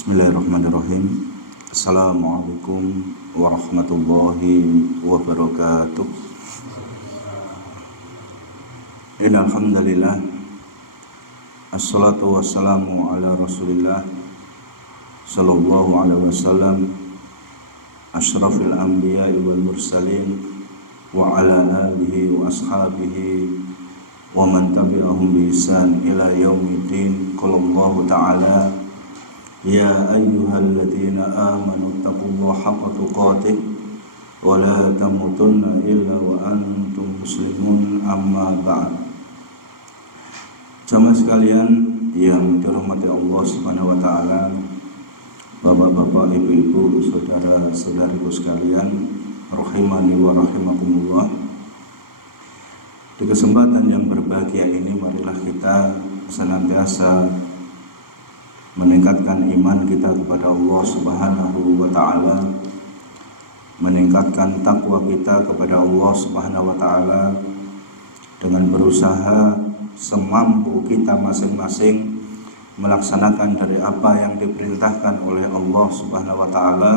Bismillahirrahmanirrahim. Assalamualaikum warahmatullahi wabarakatuh. Innal hamdalillah assalatu wassalamu ala Rasulillah sallallahu alaihi wasallam asyrafil anbiya'i wal mursalin wa ala alihi wa ashabihi wa man tabi'ahum bi ihsan ila yaumiddin. Qala Allah ta'ala: Ya ayyuhalladzina amanu taqullaha haqqa tuqatih wa la tamutunna illa wa antum muslimun, amma ba'd. Jamaah sekalian yang dirahmati Allah Subhanahu wa taala, Bapak-bapak, ibu-ibu, saudara-saudariku sekalian, rahimani wa rahimakumullah. Di kesempatan yang berbahagia ini, marilah kita senantiasa meningkatkan iman kita kepada Allah Subhanahu wa ta'ala, meningkatkan takwa kita kepada Allah Subhanahu wa ta'ala dengan berusaha semampu kita masing-masing melaksanakan dari apa yang diperintahkan oleh Allah Subhanahu wa ta'ala,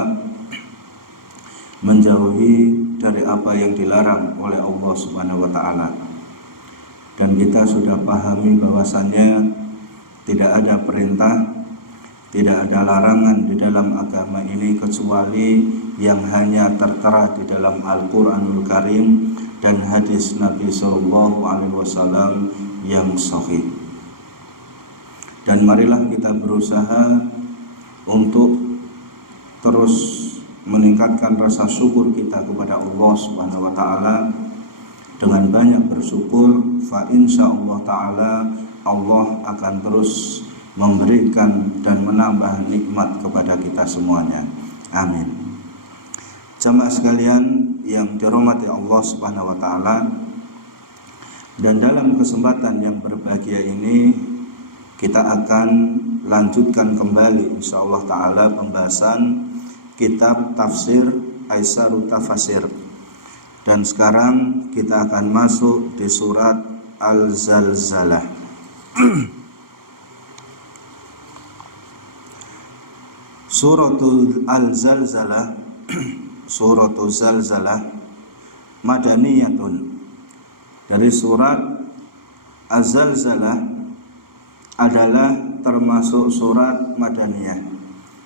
menjauhi dari apa yang dilarang oleh Allah Subhanahu wa ta'ala. Dan kita sudah pahami bahwasannya tidak ada perintah, tidak ada larangan di dalam agama ini kecuali yang hanya tertera di dalam Al-Quranul Karim dan hadis Nabi SAW yang sahih. Dan marilah kita berusaha untuk terus meningkatkan rasa syukur kita kepada Allah Subhanahu wa ta'ala dengan banyak bersyukur. Fa insyaallah ta'ala Allah akan terus memberikan dan menambah nikmat kepada kita semuanya. Amin. Jamaah sekalian yang dirahmati Allah Subhanahu wa taala, dan dalam kesempatan yang berbahagia ini kita akan lanjutkan kembali insyaallah taala pembahasan kitab tafsir Aisarut Tafasir. Dan sekarang kita akan masuk di surat Al-Zalzalah. Suratul Al-Zalzalah, Suratul Zalzalah Madaniyatun. Dari surat Az-Zalzalah adalah termasuk surat Madaniyah,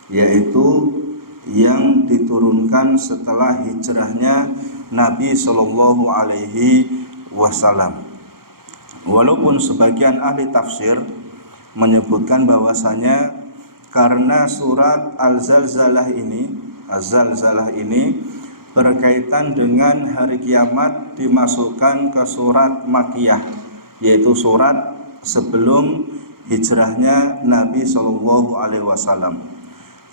yaitu yang diturunkan setelah hijrahnya Nabi Sallallahu Alaihi Wasallam. Walaupun sebagian ahli tafsir menyebutkan bahwasanya karena surat Az-Zalzalah ini berkaitan dengan hari kiamat, dimasukkan ke surat Makkiyah, yaitu surat sebelum hijrahnya Nabi Shallallahu Alaihi Wasallam.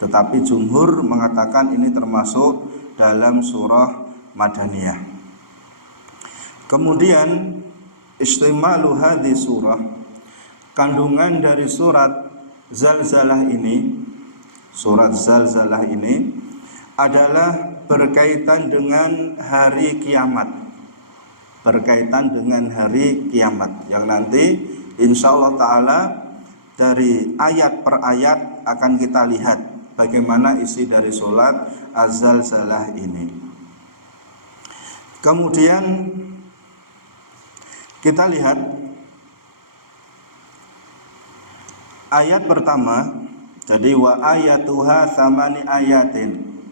Tetapi jumhur mengatakan ini termasuk dalam surah Madaniyah. Kemudian istimalu hadhi surah, kandungan dari surat Zalzalah ini, surat Zalzalah ini adalah berkaitan dengan hari kiamat, berkaitan dengan hari kiamat yang nanti insyaallah ta'ala dari ayat per ayat akan kita lihat bagaimana isi dari surat Az-Zalzalah ini. Kemudian kita lihat ayat pertama. Jadi wa ayatuha tsamani ayatin.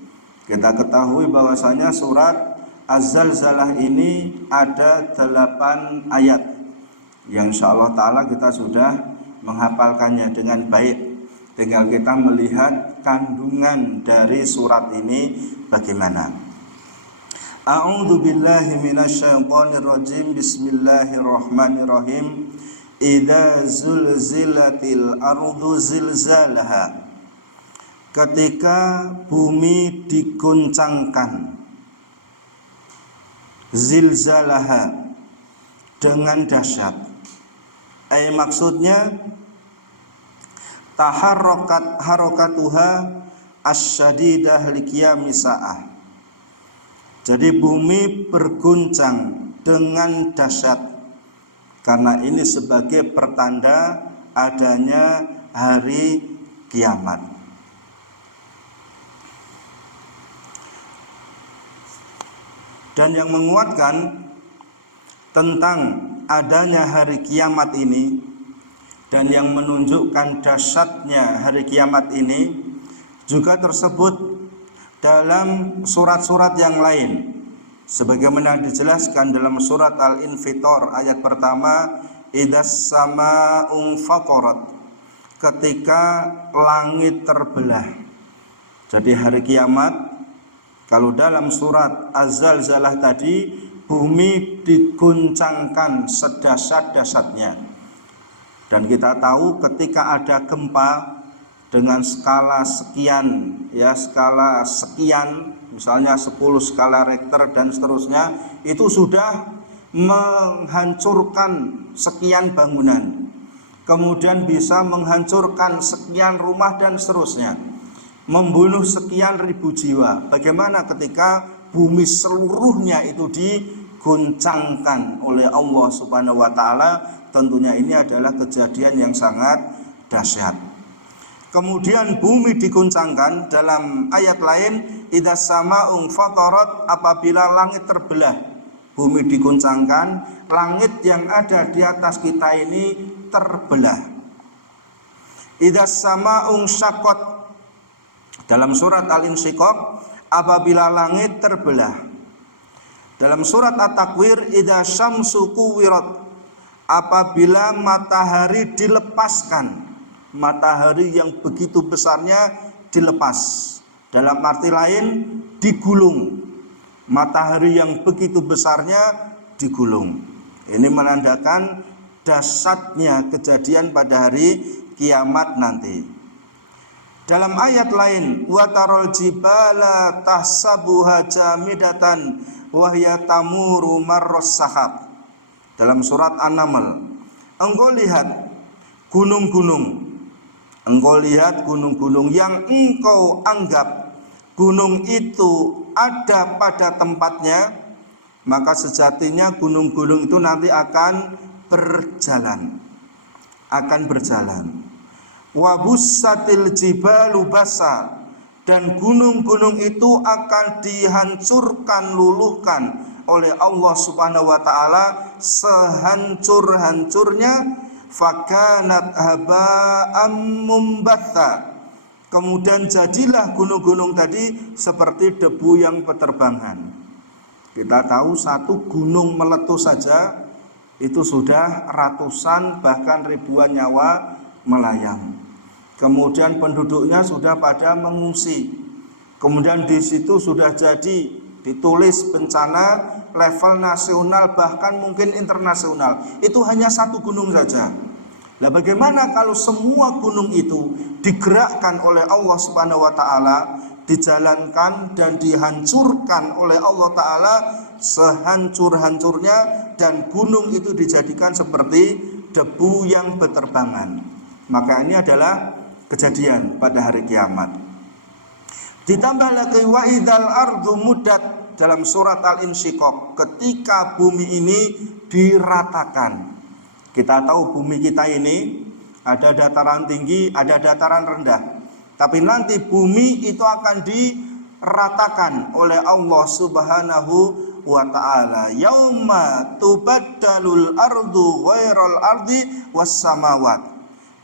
Kita ketahui bahwasanya surat Az-Zalzalah ini ada 8 ayat yang insyaallah ta'ala kita sudah menghafalkannya dengan baik. Tinggal kita melihat kandungan dari surat ini bagaimana. A'udzu billahi minasyaitonir rajim. Bismillahirrahmanirrahim. Idza zulzilatil ardu zilzalaha. Ketika bumi diguncangkan, zilzalaha, dengan dahsyat. Maksudnya taharrakat harakatuha asyadidah liqiyami sa'ah. Jadi bumi berguncang dengan dahsyat karena ini sebagai pertanda adanya hari kiamat. Dan yang menguatkan tentang adanya hari kiamat ini dan yang menunjukkan dahsyatnya hari kiamat ini juga tersebut dalam surat-surat yang lain, sebagaimana dijelaskan dalam surat Al-Infitor ayat pertama, idas sama'un fatarat, ketika langit terbelah. Jadi hari kiamat, kalau dalam surat Az-Zalzalah tadi, bumi diguncangkan sedahsyat-dahsyatnya. Dan kita tahu ketika ada gempa dengan skala sekian, ya skala sekian, misalnya 10 skala Richter dan seterusnya, itu sudah menghancurkan sekian bangunan, kemudian bisa menghancurkan sekian rumah dan seterusnya, membunuh sekian ribu jiwa. Bagaimana ketika bumi seluruhnya itu diguncangkan oleh Allah Subhanahu wa taala? Tentunya ini adalah kejadian yang sangat dahsyat. Kemudian bumi diguncangkan dalam ayat lain, idas sama'un fatarat, apabila langit terbelah. Bumi diguncangkan, langit yang ada di atas kita ini terbelah. Idas sama'un syaqqat, dalam surat Al-Insyiqaq, apabila langit terbelah. Dalam surat At-Takwir, idza syamsu kuwirat, apabila matahari dilepaskan. Matahari yang begitu besarnya dilepas. Dalam arti lain, digulung. Matahari yang begitu besarnya digulung. Ini menandakan dahsyatnya kejadian pada hari kiamat nanti. Dalam ayat lain, wa tarol jibala tahsabuha jamidatan wa hiya tamuru marras sahab. Dalam surat An-Naml, engkau lihat gunung-gunung. Engkau lihat gunung-gunung yang engkau anggap gunung itu ada pada tempatnya, maka sejatinya gunung-gunung itu nanti akan berjalan. Wabussatil jibalu basa, dan gunung-gunung itu akan dihancurkan, luluhkan oleh Allah Subhanahu wa taala sehancur-hancurnya. Fakanat haba'am mumbatha, kemudian jadilah gunung-gunung tadi seperti debu yang berterbangan. Kita tahu satu gunung meletus saja itu sudah ratusan bahkan ribuan nyawa melayang. Kemudian penduduknya sudah pada mengungsi. Kemudian di situ sudah jadi ditulis bencana level nasional bahkan mungkin internasional. Itu hanya satu gunung saja. Nah, bagaimana kalau semua gunung itu digerakkan oleh Allah Subhanahu wa taala, dijalankan dan dihancurkan oleh Allah taala sehancur-hancurnya, dan gunung itu dijadikan seperti debu yang berterbangan. Maka ini adalah kejadian pada hari kiamat. Ditambah lagi wa idzal ardu muddat, dalam surat Al-Insyiqaq, ketika bumi ini diratakan. Kita tahu bumi kita ini ada dataran tinggi, ada dataran rendah. Tapi nanti bumi itu akan diratakan oleh Allah Subhanahu wa ta'ala. Yauma tubaddalul ardu ghairal ardi was samawat.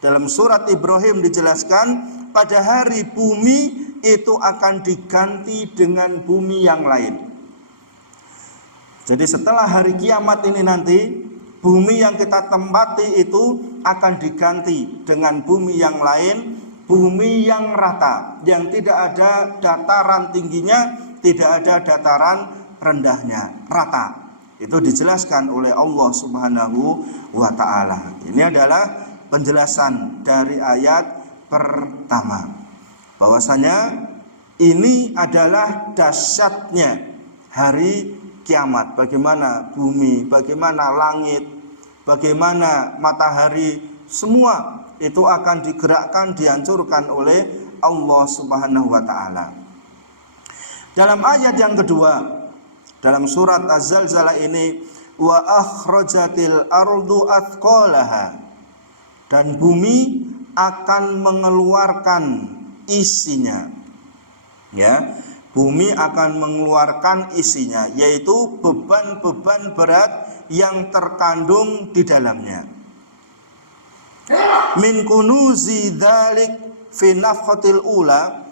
Dalam surat Ibrahim dijelaskan, pada hari bumi itu akan diganti dengan bumi yang lain. Jadi setelah hari kiamat ini nanti, bumi yang kita tempati itu akan diganti dengan bumi yang lain, bumi yang rata, yang tidak ada dataran tingginya, tidak ada dataran rendahnya, rata. Itu dijelaskan oleh Allah Subhanahu wa ta'ala. Ini adalah penjelasan dari ayat pertama, bahwasanya ini adalah dahsyatnya hari kiamat. Bagaimana bumi, bagaimana langit, bagaimana matahari, semua itu akan digerakkan, dihancurkan oleh Allah Subhanahu wa ta'ala. Dalam ayat yang kedua, dalam surat Az-Zalzalah ini, wa akhrajatil ardu athqalaha, dan bumi akan mengeluarkan isinya. Ya, bumi akan mengeluarkan isinya, yaitu beban-beban berat yang terkandung di dalamnya. Min kunuzi dzalik fi nafhatil ula.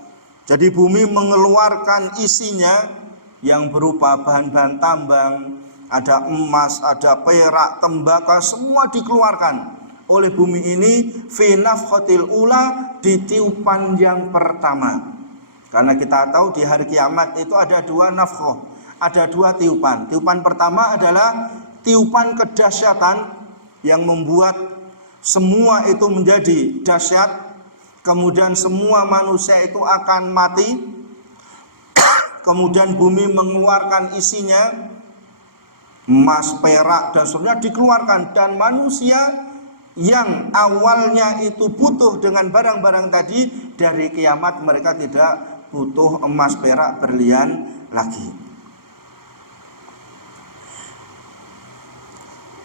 Jadi bumi mengeluarkan isinya yang berupa bahan-bahan tambang, ada emas, ada perak, tembaga, semua dikeluarkan oleh bumi ini fi nafhatil ula, di tiupan yang pertama. Karena kita tahu di hari kiamat itu ada dua nafkhah, ada dua tiupan. Tiupan pertama adalah tiupan kedahsyatan yang membuat semua itu menjadi dahsyat. Kemudian semua manusia itu akan mati. Kemudian bumi mengeluarkan isinya, emas, perak dan seterusnya dikeluarkan, dan manusia yang awalnya itu butuh dengan barang-barang tadi, dari kiamat mereka tidak butuh emas, perak, berlian lagi.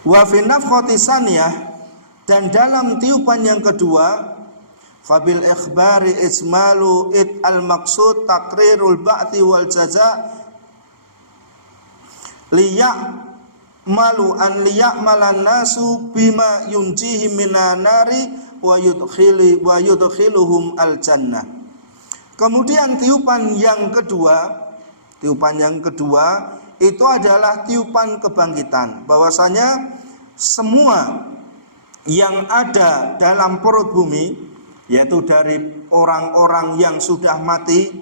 Wa fi nafkhati saniyah, dan dalam tiupan yang kedua, fabil ikhbari ismalu it al maksud takrirul ba'ti wal jaza malu an liya'malan nasu bima yunjihim minan nari wa yudkhiluhum al jannah. Kemudian tiupan yang kedua itu adalah tiupan kebangkitan, bahwasanya semua yang ada dalam perut bumi, yaitu dari orang-orang yang sudah mati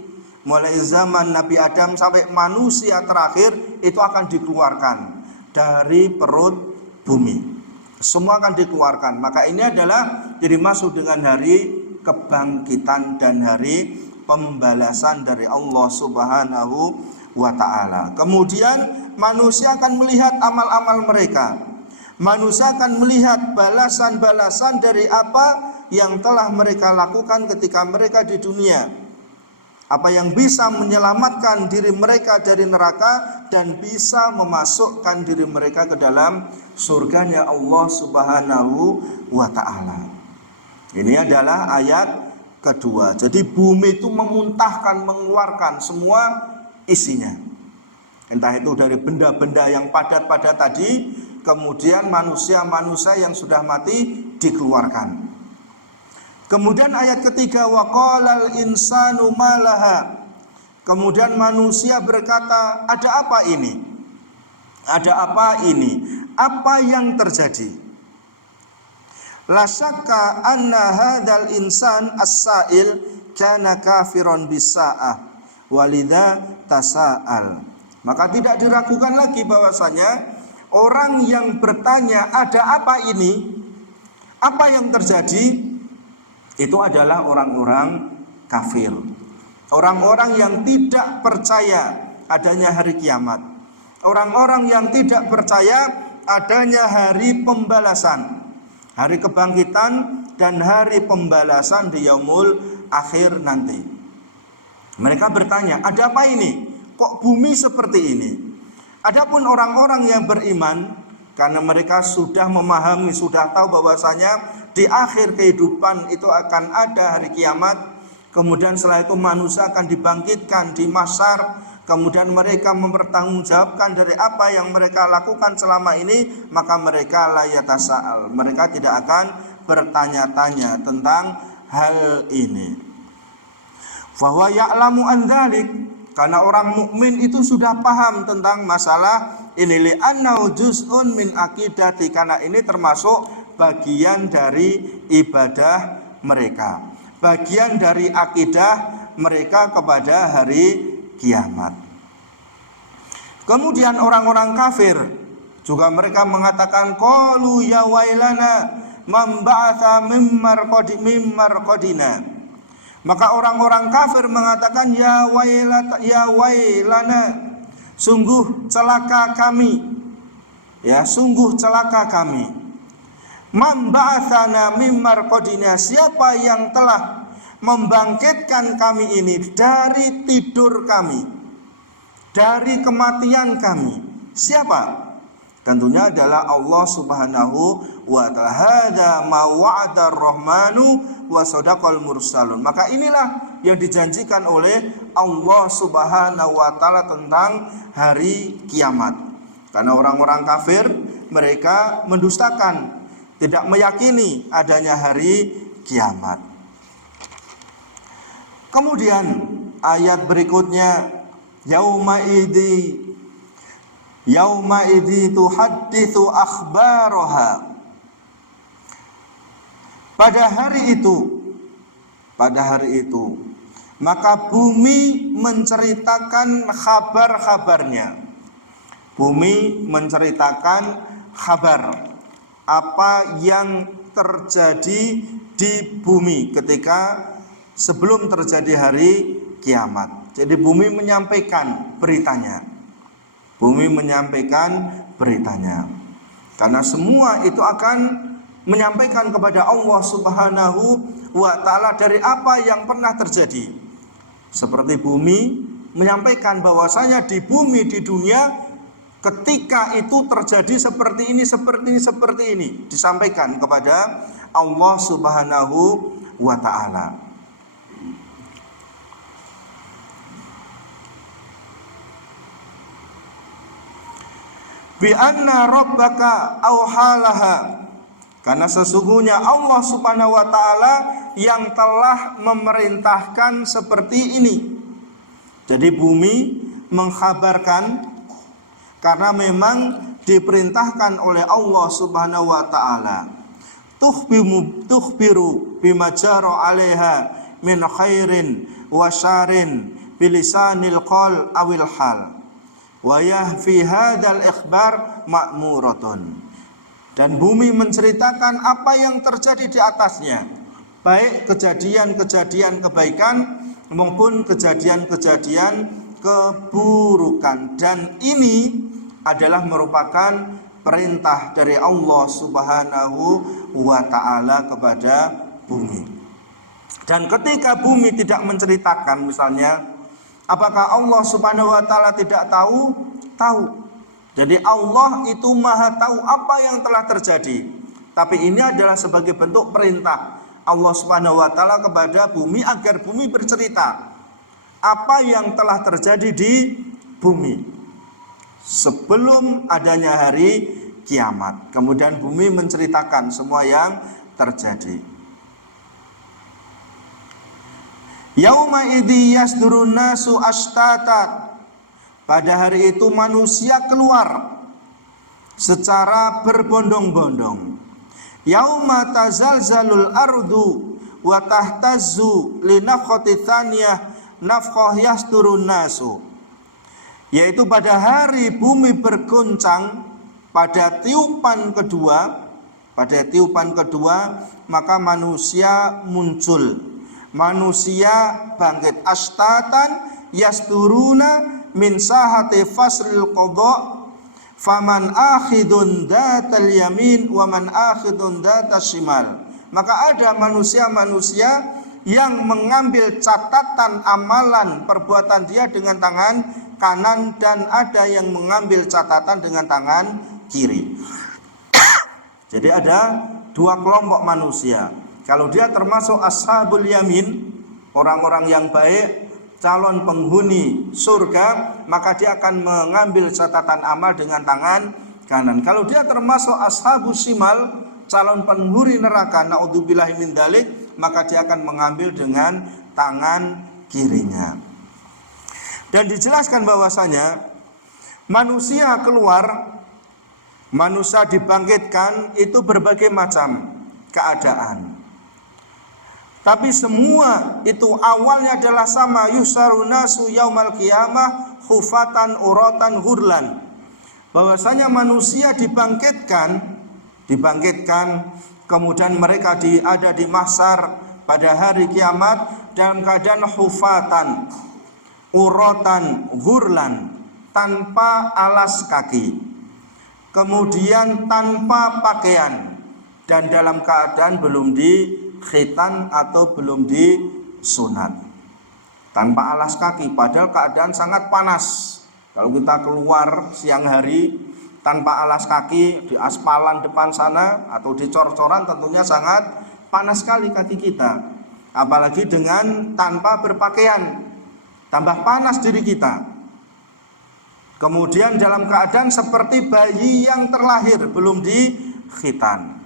mulai zaman Nabi Adam sampai manusia terakhir, itu akan dikeluarkan dari perut bumi. Semua akan dikeluarkan. Maka ini adalah jadi masuk dengan hari kebangkitan dan hari pembalasan dari Allah Subhanahu wa ta'ala. Kemudian manusia akan melihat amal-amal mereka. Manusia akan melihat balasan-balasan dari apa yang telah mereka lakukan ketika mereka di dunia. Apa yang bisa menyelamatkan diri mereka dari neraka dan bisa memasukkan diri mereka ke dalam surganya Allah Subhanahu wa ta'ala. Ini adalah ayat kedua. Jadi bumi itu memuntahkan, mengeluarkan semua isinya. Entah itu dari benda-benda yang padat-padat tadi, kemudian manusia-manusia yang sudah mati dikeluarkan. Kemudian ayat ketiga, waqalal insanu malaha. Kemudian manusia berkata, ada apa ini? Ada apa ini? Apa yang terjadi? La syakka anna hadzal insan as-sa'il kana kafiron bis-sa'ah walidha tasa'al. Maka tidak diragukan lagi bahwasanya orang yang bertanya ada apa ini, apa yang terjadi, itu adalah orang-orang kafir, orang-orang yang tidak percaya adanya hari kiamat, orang-orang yang tidak percaya adanya hari pembalasan, hari kebangkitan dan hari pembalasan di yaumul akhir nanti. Mereka bertanya, ada apa ini? Kok bumi seperti ini? Adapun orang-orang yang beriman, karena mereka sudah memahami, sudah tahu bahwasanya di akhir kehidupan itu akan ada hari kiamat, kemudian setelah itu manusia akan dibangkitkan di mahsyar, kemudian mereka mempertanggungjawabkan dari apa yang mereka lakukan selama ini, maka mereka la yatasa'al, mereka tidak akan bertanya-tanya tentang hal ini. Fahuwa ya'lamu an dzalik, karena orang mukmin itu sudah paham tentang masalah ini, li'annahu juz'un min aqidati, karena ini termasuk bagian dari ibadah mereka, bagian dari akidah mereka kepada hari kiamat. Kemudian orang-orang kafir juga mereka mengatakan, qalu ya wailana man ba'atha mim marqadina. Maka orang-orang kafir mengatakan, ya wailana, sungguh celaka kami, ya sungguh celaka kami. Man ba'athana mim marqadina, siapa yang telah membangkitkan kami ini dari tidur kami, dari kematian kami? Siapa? Tentunya adalah Allah Subhanahu wa ta'ala. Hadza ma wa'ada ar-rahmanu wa sadaqal mursalun. Maka inilah yang dijanjikan oleh Allah Subhanahu wa taala tentang hari kiamat. Karena orang-orang kafir mereka mendustakan, tidak meyakini adanya hari kiamat. Kemudian ayat berikutnya, yauma idzi tuhadditsu akhbaraha. Pada hari itu maka bumi menceritakan kabar-kabarnya. Bumi menceritakan kabar apa yang terjadi di bumi ketika sebelum terjadi hari kiamat. Jadi bumi menyampaikan beritanya. Bumi menyampaikan beritanya. Karena semua itu akan menyampaikan kepada Allah Subhanahu wa taala dari apa yang pernah terjadi. Seperti bumi menyampaikan bahwasanya di bumi di dunia ketika itu terjadi seperti ini, disampaikan kepada Allah Subhanahu wa taala. Bi anna rabbaka auhalaha, karena sesungguhnya Allah Subhanahu wa taala yang telah memerintahkan seperti ini. Jadi bumi mengkhabarkan karena memang diperintahkan oleh Allah Subhanahu wa taala. Tukhbiru bima jara 'alaiha min khairin wa syarin bilisanil qaul awil hal. Wa yahfi hadzal ikhbar ma'muratun. Dan bumi menceritakan apa yang terjadi di atasnya, baik kejadian-kejadian kebaikan maupun kejadian-kejadian keburukan. Dan ini adalah merupakan perintah dari Allah Subhanahu wa taala kepada bumi. Dan ketika bumi tidak menceritakan, misalnya, apakah Allah Subhanahu wa taala tidak tahu? Tahu. Jadi Allah itu maha tahu apa yang telah terjadi. Tapi ini adalah sebagai bentuk perintah Allah Subhanahu wa taala kepada bumi agar bumi bercerita apa yang telah terjadi di bumi sebelum adanya hari kiamat. Kemudian bumi menceritakan semua yang terjadi. Yauma idzi yasdurun nasu ashtatan. Pada hari itu manusia keluar secara berbondong-bondong. Yauma tazalzalul ardu wa tahtazzu li nafkhati tsaniyah nafkhah yasdurun nasu. Yaitu pada hari bumi bergoncang, pada tiupan kedua maka manusia muncul. Manusia bangkit ashtatan yasturuna min sahati fasril qadha faman akhidun datal yamin wa man akhidun datas shimal. Maka ada manusia-manusia yang mengambil catatan amalan perbuatan dia dengan tangan kanan, dan ada yang mengambil catatan dengan tangan kiri. Jadi ada dua kelompok manusia. Kalau dia termasuk ashabul yamin, orang-orang yang baik, calon penghuni surga, maka dia akan mengambil catatan amal dengan tangan kanan. Kalau dia termasuk ashabus shimal, calon penghuni neraka, naudzubillahi min dzalik, maka dia akan mengambil dengan tangan kirinya. Dan dijelaskan bahwasanya manusia keluar, manusia dibangkitkan itu berbagai macam keadaan. Tapi semua itu awalnya adalah sama, yusarun nasu yaumal qiyamah khufatan uratan hurlan. Bahwasanya manusia dibangkitkan, kemudian mereka ada di mahsyar pada hari kiamat dalam keadaan khufatan, uratan, hurlan, tanpa alas kaki, kemudian tanpa pakaian, dan dalam keadaan belum di khitan atau belum disunat, tanpa alas kaki, padahal keadaan sangat panas. Kalau kita keluar siang hari tanpa alas kaki di aspalan depan sana atau di cor-coran, tentunya sangat panas sekali kaki kita. apalagi dengan tanpa berpakaian, tambah panas diri kita. Kemudian dalam keadaan seperti bayi yang terlahir belum dikhitan.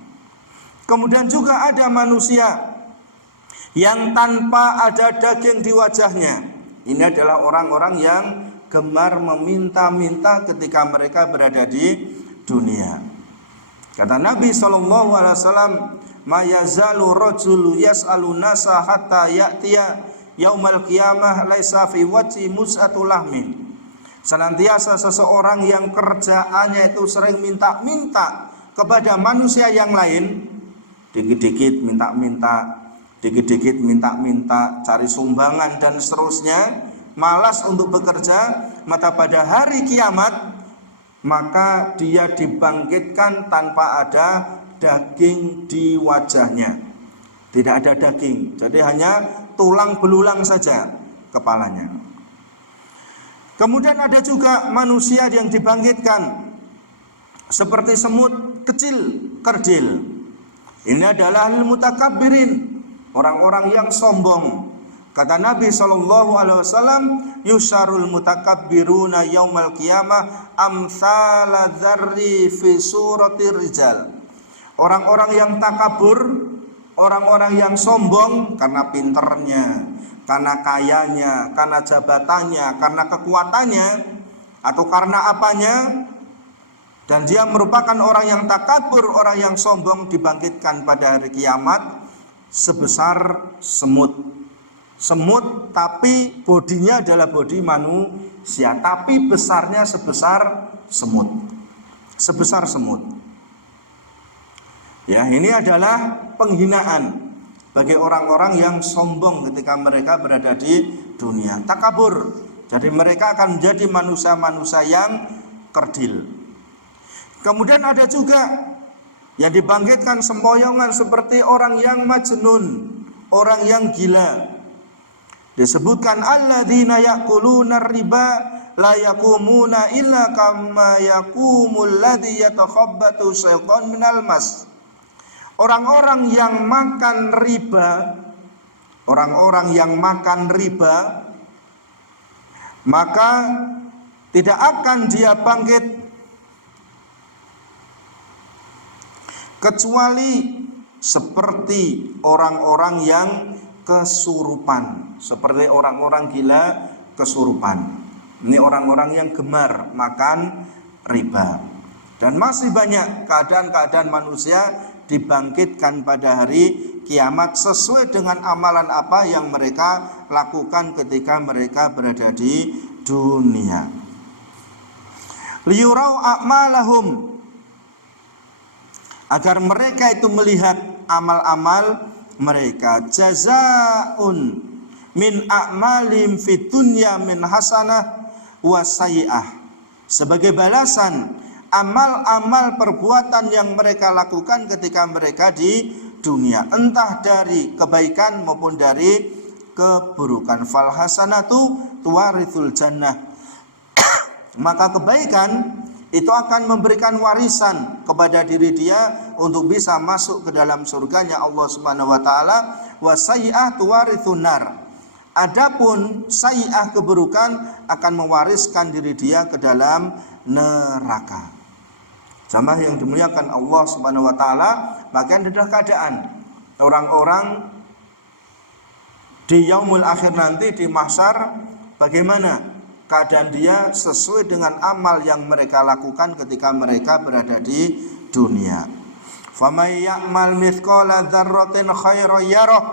Kemudian juga ada manusia yang tanpa ada daging di wajahnya. Ini adalah orang-orang yang gemar meminta-minta ketika mereka berada di dunia. Kata Nabi SAW, "Ma yazalu rajulu yas'alu nasa hatta ya'tiya yaumal qiyamah laisa fi wajhi mus'atul lahmin." Senantiasa seseorang yang kerjaannya itu sering minta-minta kepada manusia yang lain, dikit-dikit minta-minta, dikit-dikit minta-minta, cari sumbangan dan seterusnya, malas untuk bekerja, maka pada hari kiamat maka dia dibangkitkan tanpa ada daging di wajahnya. Tidak ada daging, jadi hanya tulang belulang saja kepalanya. Kemudian ada juga manusia yang dibangkitkan seperti semut kecil, kerdil. Ini adalah al-mutakabbirin, orang-orang yang sombong. Kata Nabi SAW, "Yusharul mutakabbiruna yaumal qiyamah amsala dzarri fi suratir rijal." Orang-orang yang takabur, orang-orang yang sombong karena pinternya, karena kayanya, karena jabatannya, karena kekuatannya, atau karena apanya, dan dia merupakan orang yang takabur, orang yang sombong, dibangkitkan pada hari kiamat sebesar semut. Semut tapi bodinya adalah bodi manusia, tapi besarnya sebesar semut. Sebesar semut. Ya, ini adalah penghinaan bagi orang-orang yang sombong ketika mereka berada di dunia. Takabur. Jadi mereka akan menjadi manusia-manusia yang kerdil. Kemudian ada juga yang dibangkitkan sempoyongan seperti orang yang majnun, orang yang gila. Disebutkan alladzina ya'kuluna riba la yakumuna illa kama yakumul ladzi yatakhabbatu syaitan minal mas. Orang-orang yang makan riba, orang-orang yang makan riba, maka tidak akan dia bangkit kecuali seperti orang-orang yang kesurupan, seperti orang-orang gila kesurupan. Ini orang-orang yang gemar makan riba. Dan masih banyak keadaan-keadaan manusia dibangkitkan pada hari kiamat sesuai dengan amalan apa yang mereka lakukan ketika mereka berada di dunia. Liyurau a'malahum, agar mereka itu melihat amal-amal mereka. Jazaun min a'malim fid dunya min hasanah wa sayyi'ah, sebagai balasan amal-amal perbuatan yang mereka lakukan ketika mereka di dunia, entah dari kebaikan maupun dari keburukan. Fal hasanatu tuwarithul jannah, maka kebaikan itu akan memberikan warisan kepada diri dia untuk bisa masuk ke dalam surganya Allah Subhanahu wa taala. Wa sayyi'ah tuwarithun nar, adapun sayyi'ah keburukan akan mewariskan diri dia ke dalam neraka. Jamaah yang dimuliakan Allah Subhanahu wa taala, maka adalah keadaan orang-orang di yaumul akhir nanti, di mahsyar, bagaimana keadaan dia sesuai dengan amal yang mereka lakukan ketika mereka berada di dunia. Famay ya'mal mithqala dzarratin khairan yarah,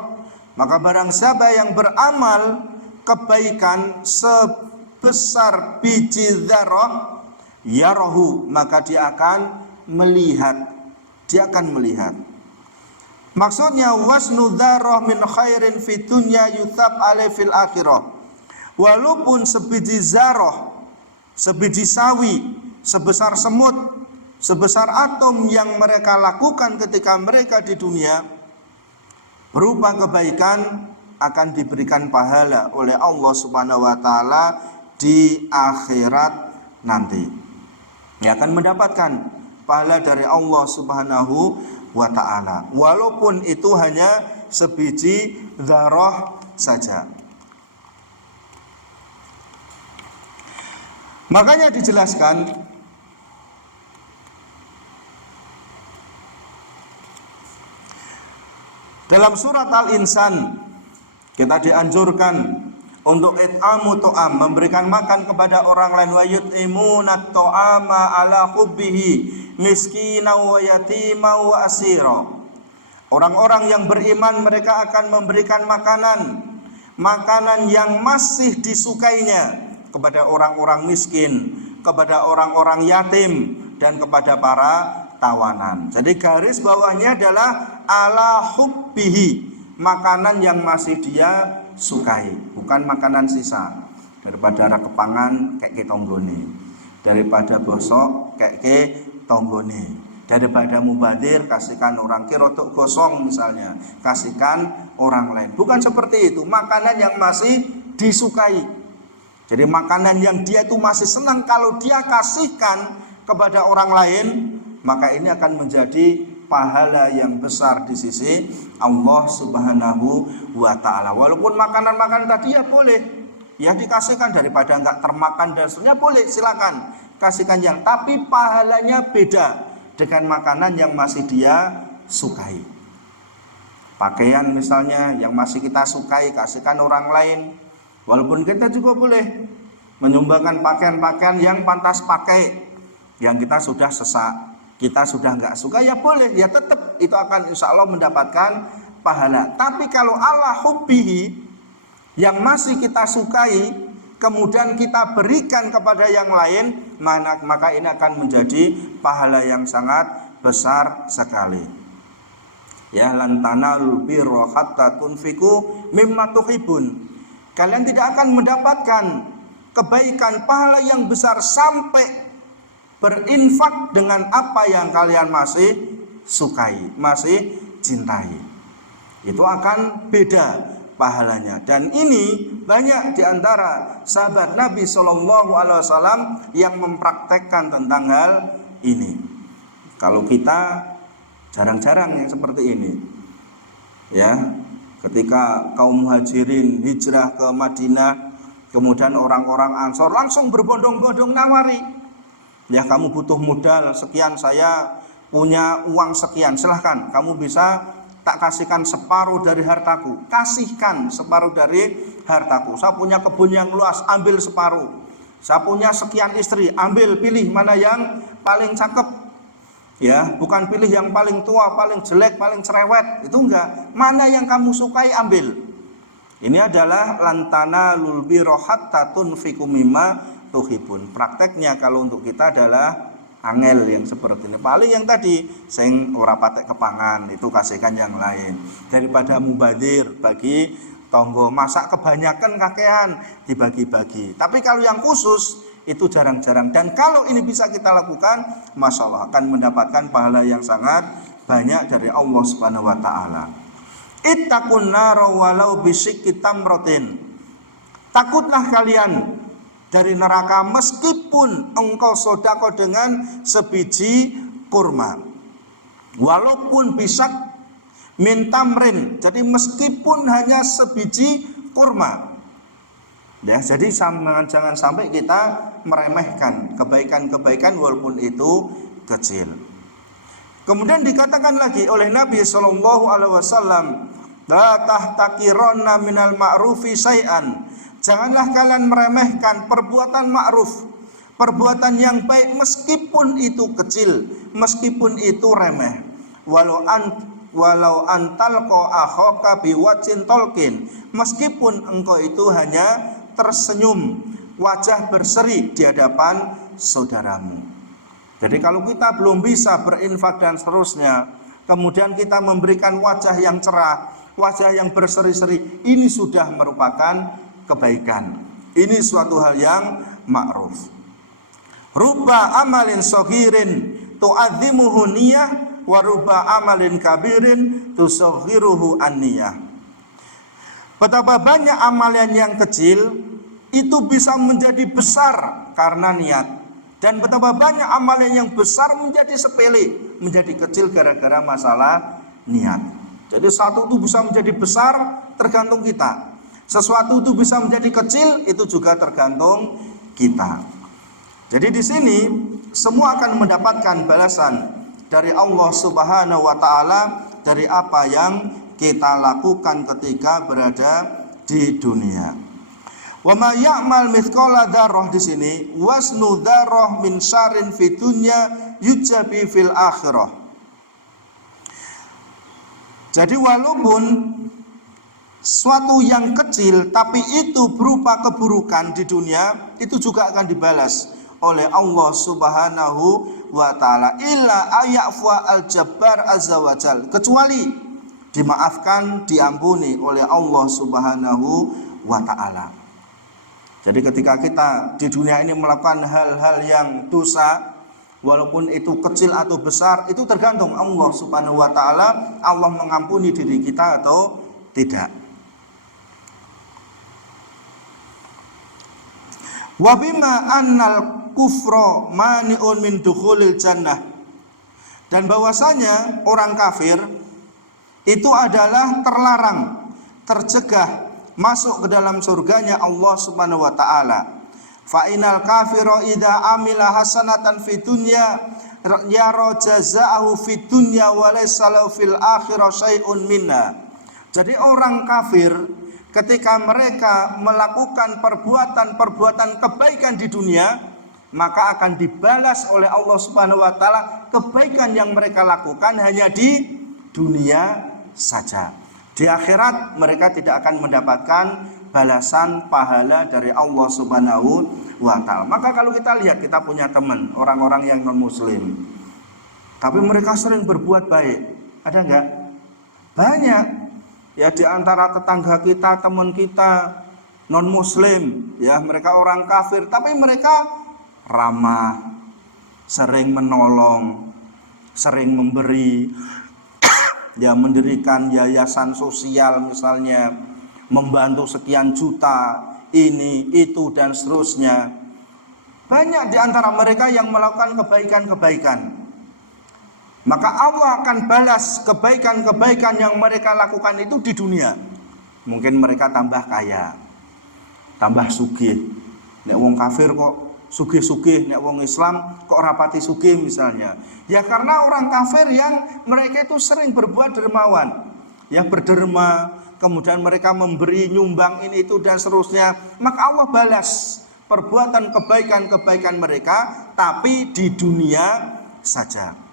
maka barang siapa yang beramal kebaikan sebesar biji dzarrah, yarahu, maka dia akan melihat, dia akan melihat. Maksudnya wasnu dzarrah min khairin fid dunya yutsab alai fil akhirah. Walaupun sebiji zarah, sebiji sawi, sebesar semut, sebesar atom yang mereka lakukan ketika mereka di dunia berupa kebaikan, akan diberikan pahala oleh Allah Subhanahu wa taala di akhirat nanti. Dia akan mendapatkan pahala dari Allah Subhanahu wa taala, walaupun itu hanya sebiji dzarrah saja. Makanya dijelaskan dalam surat Al-Insan, kita dianjurkan untuk it'amu to'am, memberikan makan kepada orang lain, wa yut'imunat to'ama ala hubbihi miskina wa yatima wa asira. Orang-orang yang beriman mereka akan memberikan makanan yang masih disukainya kepada orang-orang miskin, kepada orang-orang yatim, dan kepada para tawanan. Jadi garis bawahnya adalah ala hubbihi, makanan yang masih dia sukai, bukan makanan sisa. Daripada kepangan kayak ke tonggone, daripada bosok kayak ke tonggone, daripada mubadir kasihkan orang, kirotok gosong misalnya kasihkan orang lain. Bukan seperti itu, makanan yang masih disukai. Jadi makanan yang dia itu masih senang kalau dia kasihkan kepada orang lain, maka ini akan menjadi pahala yang besar di sisi Allah Subhanahu wa ta'ala. Walaupun makanan-makanan tadi ya boleh, ya dikasihkan, daripada enggak termakan dan seterusnya boleh, silakan kasihkan yang, tapi pahalanya beda dengan makanan yang masih dia sukai. Pakaian misalnya yang masih kita sukai, kasihkan orang lain. Walaupun kita juga boleh menyumbangkan pakaian-pakaian yang pantas pakai, yang kita sudah sesak, kita sudah enggak suka, ya boleh, ya tetap itu akan insya Allah mendapatkan pahala. Tapi kalau ala hubbihi, yang masih kita sukai, kemudian kita berikan kepada yang lain, maka ini akan menjadi pahala yang sangat besar sekali. Ya, lan tanalul birra hatta tunfiqu mimma tuhibbun. Kalian tidak akan mendapatkan kebaikan pahala yang besar sampai berinfak dengan apa yang kalian masih sukai, masih cintai. Itu akan beda pahalanya. Dan ini banyak diantara sahabat Nabi SAW yang mempraktekkan tentang hal ini. Kalau kita jarang-jarang yang seperti ini, ya, ketika kaum muhajirin hijrah ke Madinah, kemudian orang-orang Ansor langsung berbondong-bondong nawari, ya kamu butuh modal sekian, saya punya uang sekian, silahkan kamu bisa tak kasihkan separuh dari hartaku, kasihkan separuh dari hartaku. Saya punya kebun yang luas, ambil separuh. Saya punya sekian istri, ambil, pilih mana yang paling cakep. Ya, bukan pilih yang paling tua, paling jelek, paling cerewet, itu enggak. Mana yang kamu sukai, ambil. Ini adalah lantana lulbi rohatta tunfiku mimma tuhibun. Prakteknya kalau untuk kita adalah angel yang seperti ini. Paling yang tadi sing ora patek kepangan, itu kasihkan yang lain. Daripada mubadir bagi tonggo, masak kebanyakan kakean dibagi-bagi. Tapi kalau yang khusus itu jarang-jarang, dan kalau ini bisa kita lakukan, masya Allah akan mendapatkan pahala yang sangat banyak dari Allah Subhanahu wa ta'ala. Ittaqun nara walau bisyikki tamratin. Takutlah kalian dari neraka meskipun engkau sedekah dengan sebiji kurma, walaupun bisak min tamrin, jadi meskipun hanya sebiji kurma. Ya, jadi jangan sampai kita meremehkan kebaikan-kebaikan walaupun itu kecil. Kemudian dikatakan lagi oleh Nabi SAW, la tahtaqiranna minal ma'rufi syai'an. Janganlah kalian meremehkan perbuatan ma'ruf, perbuatan yang baik meskipun itu kecil, meskipun itu remeh. Walau antalqa akhaka biwajhin talqin, meskipun engkau itu hanya tersenyum, wajah berseri di hadapan saudaramu. Jadi kalau kita belum bisa berinfak dan seterusnya, kemudian kita memberikan wajah yang cerah, wajah yang berseri-seri, ini sudah merupakan kebaikan. Ini suatu hal yang ma'ruf. Rubba amalin saghirin tu'azzimuhu niyah, wa rubba amalin kabirin tusaghiruhu an-niyah. Betapa banyak amalan yang kecil itu bisa menjadi besar karena niat, dan betapa banyak amalan yang besar menjadi sepele, menjadi kecil gara-gara masalah niat. Jadi sesuatu itu bisa menjadi besar tergantung kita. Sesuatu itu bisa menjadi kecil itu juga tergantung kita. Jadi di sini semua akan mendapatkan balasan dari Allah Subhanahu wa taala dari apa yang kita lakukan ketika berada di dunia. Wa ma ya'mal mithqala dzarrah di sini wasnu dzarrah min syarrin fid dunya yujabi fil akhirah. Jadi walaupun suatu yang kecil tapi itu berupa keburukan di dunia, itu juga akan dibalas oleh Allah Subhanahu wa taala. Illa ayafwa al-jabbar azza wa jal, kecuali dimaafkan, diampuni oleh Allah Subhanahu wa taala. Jadi ketika kita di dunia ini melakukan hal-hal yang dosa, walaupun itu kecil atau besar, itu tergantung Allah Subhanahu wa taala, Allah mengampuni diri kita atau tidak. Wa bima annal kufra mani'un min dukhulil jannah, dan bahwasanya orang kafir itu adalah terlarang, tercegah masuk ke dalam surganya Allah Subhanahu wa taala. Fa inal kafira idza amila hasanatan fid dunya yara jazaahu fid dunya wa laysa lahu fil akhirah syai'un minna. Jadi orang kafir ketika mereka melakukan perbuatan-perbuatan kebaikan di dunia, maka akan dibalas oleh Allah Subhanahu wa taala kebaikan yang mereka lakukan hanya di dunia saja. Di akhirat mereka tidak akan mendapatkan balasan pahala dari Allah Subhanahu wa taala. Maka kalau kita lihat, kita punya teman orang-orang yang non muslim, tapi mereka sering berbuat baik, ada enggak? Banyak. Ya, di antara tetangga kita, teman kita non muslim, ya mereka orang kafir, tapi mereka ramah, sering menolong, sering memberi, ya mendirikan yayasan sosial misalnya, membantu sekian juta, ini, itu dan seterusnya. Banyak di antara mereka yang melakukan kebaikan-kebaikan. Maka Allah akan balas kebaikan-kebaikan yang mereka lakukan itu di dunia. Mungkin mereka tambah kaya, tambah sugih. Nek wong kafir kok sugih-sugih, nek wong Islam kok rapati sugih misalnya. Ya karena orang kafir yang mereka itu sering berbuat dermawan, ya berderma, kemudian mereka memberi, nyumbang ini itu dan seterusnya. Maka Allah balas perbuatan kebaikan-kebaikan mereka, tapi di dunia saja.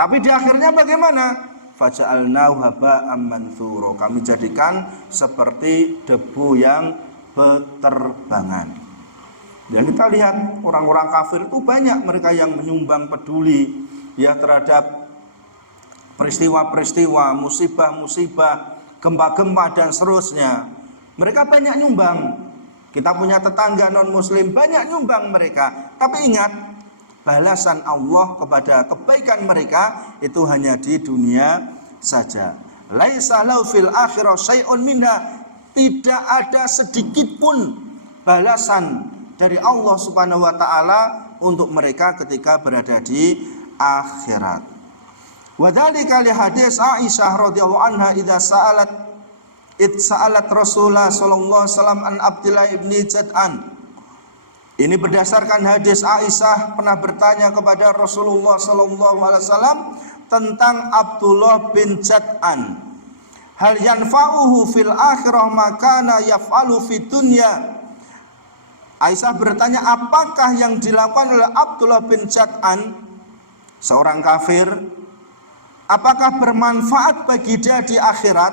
Tapi di akhirnya bagaimana? Faja'alnahu haba'am manthura, kami jadikan seperti debu yang berterbangan. Ya kita lihat orang-orang kafir itu banyak mereka yang menyumbang, peduli ya terhadap peristiwa-peristiwa, musibah-musibah, gempa-gempa dan seterusnya. Mereka banyak nyumbang. Kita punya tetangga non muslim banyak nyumbang mereka. Tapi ingat, balasan Allah kepada kebaikan mereka itu hanya di dunia saja. Laisa lahu fil akhirah syai'un minha, tidak ada sedikit pun balasan dari Allah Subhanahu wa taala untuk mereka ketika berada di akhirat. Wa dzalika li hadis Aisyah radhiyallahu anha idza sa'alat Rasulullah sallallahu alaihi wasallam an Abdullah ibni Jad'an. Ini berdasarkan hadis Aisyah pernah bertanya kepada Rasulullah sallallahu alaihi wasallam tentang Abdullah bin Jad'an. Hal yanfa'uhu fil akhirah makana yaf'alu fid dunya. Aisyah bertanya, apakah yang dilakukan oleh Abdullah bin Jad'an, seorang kafir, apakah bermanfaat bagi dia di akhirat?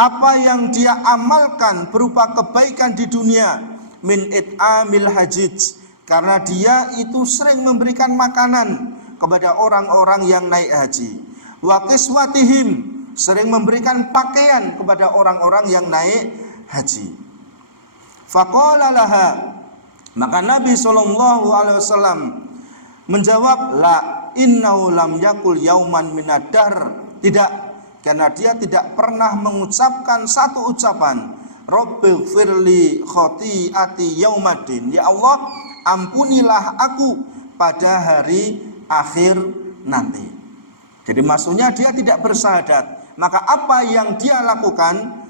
Apa yang dia amalkan berupa kebaikan di dunia, min it'amil hajij, karena dia itu sering memberikan makanan kepada orang-orang yang naik haji, wa qiswatihim, sering memberikan pakaian kepada orang-orang yang naik haji. Faqala laha, maka Nabi sallallahu alaihi wasallam menjawab, la innahu lam yakul yauman minadar, tidak, karena dia tidak pernah mengucapkan satu ucapan, Rabbighfirli khati'ati yaumaddin, ya Allah ampunilah aku pada hari akhir nanti. Jadi maksudnya dia tidak bersyahadat, maka apa yang dia lakukan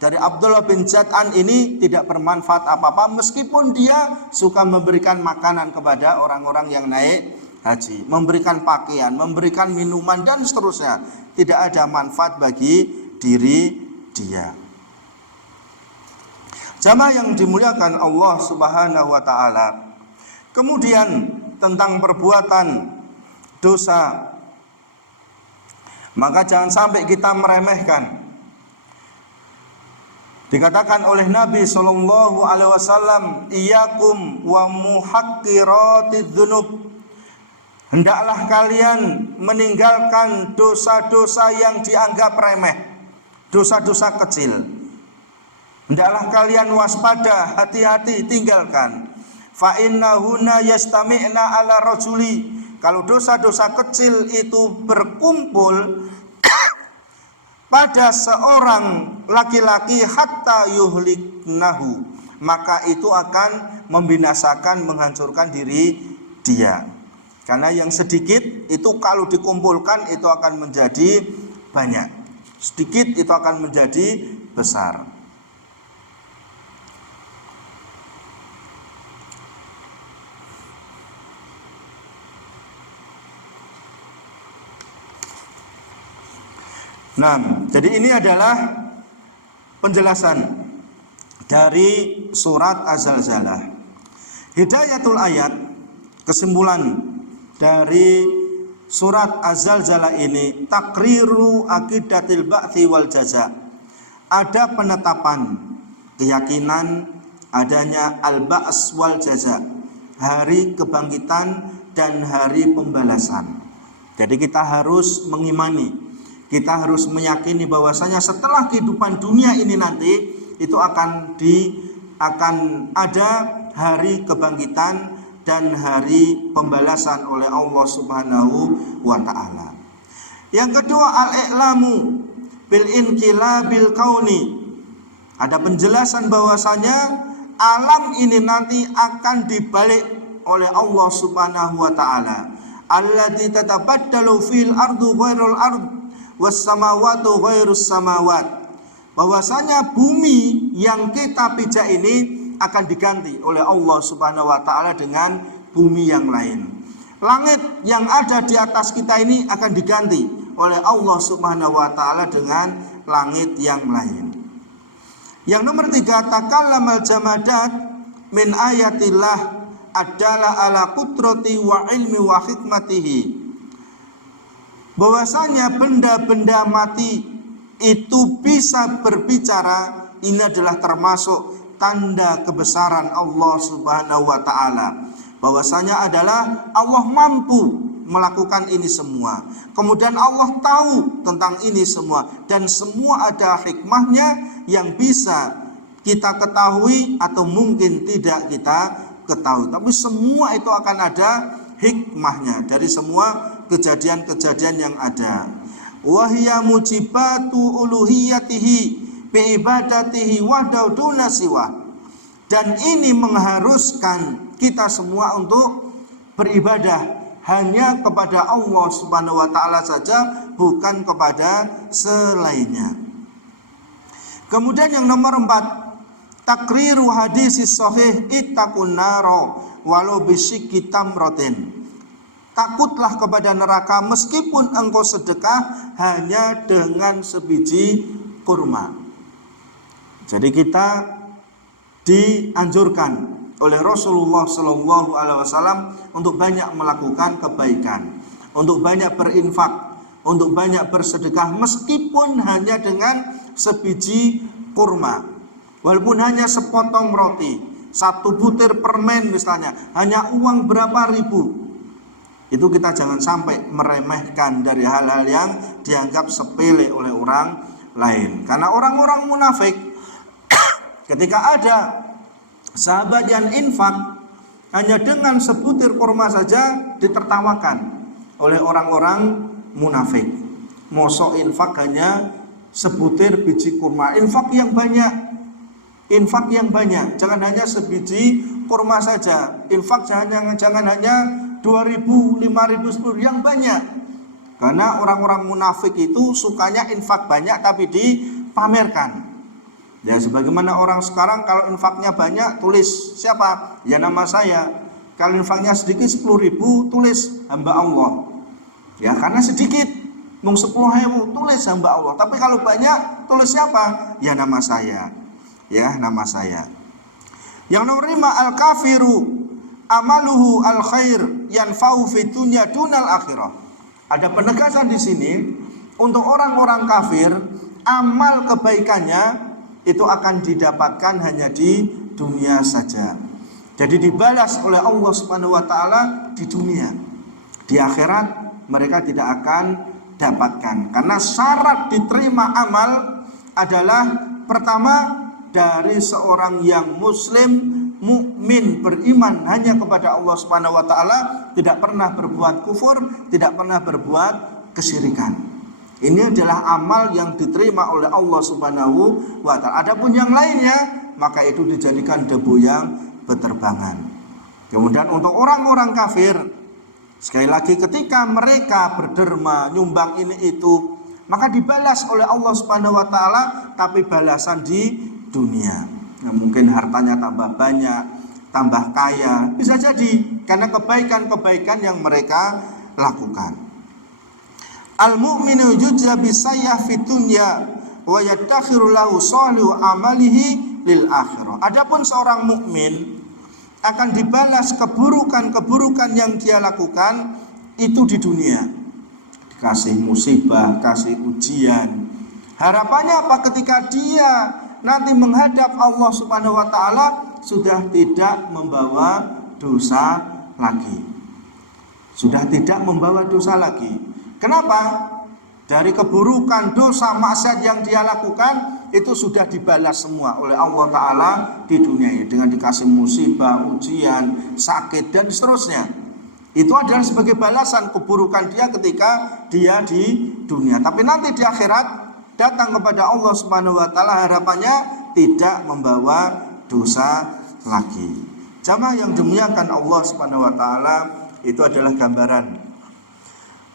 dari Abdullah bin Jad'an ini tidak bermanfaat apa-apa, meskipun dia suka memberikan makanan kepada orang-orang yang naik haji, memberikan pakaian, memberikan minuman dan seterusnya, tidak ada manfaat bagi diri dia. Jamaah yang dimuliakan Allah Subhanahu wa taala. Kemudian tentang perbuatan dosa, maka jangan sampai kita meremehkan. Dikatakan oleh Nabi sallallahu alaihi wasallam, "Iyyakum wa muhaqqiratidz dzunub." Hendaklah kalian meninggalkan dosa-dosa yang dianggap remeh, dosa-dosa kecil. Hendaklah kalian waspada, hati-hati, tinggalkan. Fa innahunna yastami'na ala rajuli. Kalau dosa-dosa kecil itu berkumpul pada seorang laki-laki hatta yuhliknahu, maka itu akan membinasakan, menghancurkan diri dia. Karena yang sedikit itu kalau dikumpulkan itu akan menjadi banyak, sedikit itu akan menjadi besar. Nah, jadi ini adalah penjelasan dari surat Az-Zalzalah. Hidayatul ayat, kesimpulan dari surat Az-Zalzalah ini, takriru aqidatil ba'tsi wal jaza. Ada penetapan keyakinan adanya al-ba's wal jaza, hari kebangkitan dan hari pembalasan. Jadi kita harus mengimani, kita harus meyakini bahwasanya setelah kehidupan dunia ini nanti itu akan ada hari kebangkitan dan hari pembalasan oleh Allah Subhanahu wa taala. Yang kedua, al-i'lamu bil inqilabil kauni. Ada penjelasan bahwasanya alam ini nanti akan dibalik oleh Allah Subhanahu wa taala. Allati tatabaddalu fil ardu ghairul ard was samawatu ghairus samawat. Bahwasanya bumi yang kita pijak ini akan diganti oleh Allah Subhanahu wa taala dengan bumi yang lain. Langit yang ada di atas kita ini akan diganti oleh Allah Subhanahu wa taala dengan langit yang lain. Yang nomor 3, takallamal jamadat min ayatillah adalah ala qudrati wa ilmi wa hikmatihi. Bahwasanya benda-benda mati itu bisa berbicara, ini adalah termasuk tanda kebesaran Allah Subhanahu wa taala. Bahwasanya adalah Allah mampu melakukan ini semua. Kemudian Allah tahu tentang ini semua, dan semua ada hikmahnya yang bisa kita ketahui atau mungkin tidak kita ketahui. Tapi semua itu akan ada hikmahnya dari semua kejadian-kejadian yang ada. Wahya mujibatu uluhiyatihi bi ibadatihi wa duna siwa. Dan ini mengharuskan kita semua untuk beribadah hanya kepada Allah Subhanahu wa taala saja, bukan kepada selainnya. Kemudian yang nomor 4, takriru hadisis sahih ittaqun naro walau bisyikki tamratin. Takutlah kepada neraka meskipun engkau sedekah hanya dengan sebiji kurma. Jadi kita dianjurkan oleh Rasulullah Shallallahu Alaihi Wasallam untuk banyak melakukan kebaikan, untuk banyak berinfak, untuk banyak bersedekah meskipun hanya dengan sebiji kurma, walaupun hanya sepotong roti, satu butir permen misalnya, hanya uang berapa ribu. Itu kita jangan sampai meremehkan dari hal-hal yang dianggap sepele oleh orang lain. Karena orang-orang munafik ketika ada sahabat yang infak hanya dengan sebutir kurma saja ditertawakan oleh orang-orang munafik. Mosok infak hanya sebutir biji kurma, infak yang banyak. Infak yang banyak, jangan hanya sebiji kurma saja. Infak jangan hanya 2.000, 5.000, 10.000, yang banyak. Karena orang-orang munafik itu sukanya infak banyak tapi dipamerkan. Ya sebagaimana orang sekarang kalau infaknya banyak tulis siapa? Ya nama saya. Kalau infaknya sedikit 10.000 tulis hamba Allah. Ya karena sedikit mung 10.000 tulis hamba Allah. Tapi kalau banyak tulis siapa? Ya nama saya. Ya nama saya. Yang nomor 5 al-kafiru amaluhu al-khair yanfa'u fid dunya dunal akhirah. Ada penegasan di sini untuk orang-orang kafir, amal kebaikannya itu akan didapatkan hanya di dunia saja. Jadi dibalas oleh Allah Subhanahu wa taala di dunia. Di akhirat mereka tidak akan dapatkan. Karena syarat diterima amal adalah pertama dari seorang yang muslim, mukmin, beriman hanya kepada Allah Subhanahu wa taala, tidak pernah berbuat kufur, tidak pernah berbuat kesyirikan. Ini adalah amal yang diterima oleh Allah Subhanahu wa taala. Adapun yang lainnya, maka itu dijadikan debu yang berterbangan. Kemudian untuk orang-orang kafir, sekali lagi ketika mereka berderma, nyumbang ini itu, maka dibalas oleh Allah Subhanahu wa taala tapi balasan di dunia. Nah, mungkin hartanya tambah banyak, tambah kaya, bisa jadi karena kebaikan-kebaikan yang mereka lakukan. Al-mu'minu yujza bisayyah fid dunya wa yadakhiru lahu shalihu amalihi lil akhirah. Adapun seorang mukmin akan dibalas keburukan-keburukan yang dia lakukan itu di dunia. Dikasih musibah, kasih ujian. Harapannya apa? Ketika dia nanti menghadap Allah Subhanahu wa taala sudah tidak membawa dosa lagi. Sudah tidak membawa dosa lagi. Kenapa? Dari keburukan, dosa, maksiat yang dia lakukan itu sudah dibalas semua oleh Allah Ta'ala di dunia ini dengan dikasih musibah, ujian, sakit dan seterusnya. Itu adalah sebagai balasan keburukan dia ketika dia di dunia. Tapi nanti di akhirat datang kepada Allah Subhanahu wa taala, harapannya tidak membawa dosa lagi. Jamaah yang dimuliakan Allah Subhanahu wa taala, itu adalah gambaran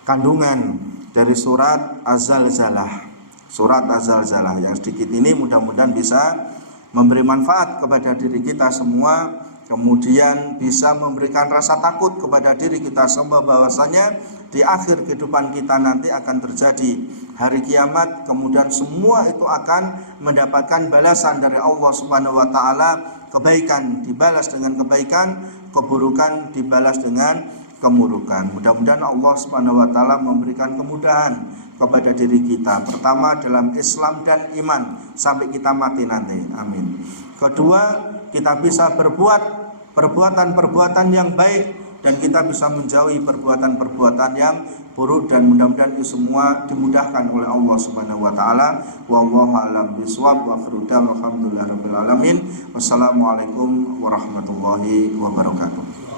kandungan dari surat Az-Zalzalah. Surat Az-Zalzalah yang sedikit ini mudah-mudahan bisa memberi manfaat kepada diri kita semua, kemudian bisa memberikan rasa takut kepada diri kita semua bahwasanya di akhir kehidupan kita nanti akan terjadi hari kiamat, kemudian semua itu akan mendapatkan balasan dari Allah Subhanahu wa taala, kebaikan dibalas dengan kebaikan, keburukan dibalas dengan keburukan. Mudah-mudahan Allah Subhanahu wa taala memberikan kemudahan kepada diri kita. Pertama dalam Islam dan iman sampai kita mati nanti. Amin. Kedua, kita bisa berbuat perbuatan-perbuatan yang baik dan kita bisa menjauhi perbuatan-perbuatan yang buruk, dan mudah-mudahan itu semua dimudahkan oleh Allah Subhanahu wa taala. Wallahu a'lam bishawab wa akhiru da'wana alhamdulillahirabbil alamin. Wassalamualaikum warahmatullahi wabarakatuh.